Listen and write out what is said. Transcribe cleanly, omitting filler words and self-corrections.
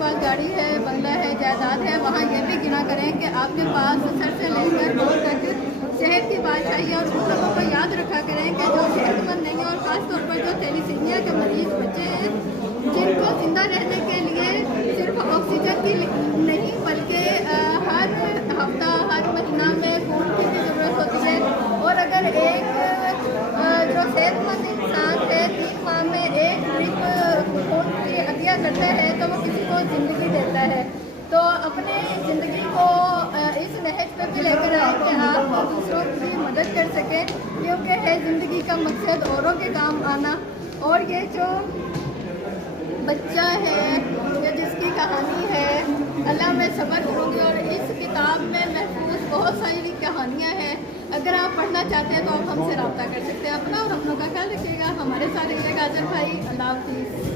پاس گاڑی ہے، بنگلہ ہے، جائیداد ہے، وہاں یہ بھی گنا کریں کہ آپ کے پاس سر سے لے کر پاؤں تک صحت کی بات چاہیے، اور ان لوگوں کو یاد رکھا کریں کہ جو صحت مند نہیں ہے، اور خاص طور پر جو تیلیسیمیا کے مریض بچے ہیں جن کو زندہ رہنے کے لیے صرف آکسیجن کی نہیں بلکہ ہر ہفتہ ہر مہینہ میں خون کی بھی ضرورت ہوتی ہے، اور اگر ایک جو صحت مند انسان ہے 3 ماہ میں ایک ڈرپ خون کی عطیہ کرتا ہے تو وہ کسی کو زندگی دیتا ہے۔ تو اپنے زندگی کو اس نہج پہ بھی لے کر آئیں کہ آپ دوسروں کی مدد کر سکیں، کیونکہ ہے زندگی کا مقصد اوروں کے کام آنا۔ اور یہ جو بچہ ہے یا جس کی کہانی ہے اللہ میں صبر کروں گی، اور اس کتاب میں محفوظ بہت ساری کہانیاں ہیں، اگر آپ پڑھنا چاہتے ہیں تو آپ ہم سے رابطہ کر سکتے ہیں۔ اپنا اور اپنوں کا خیال رکھیے گا، ہمارے ساتھ رہیے گا۔ اظہر بھائی، اللہ حافظ۔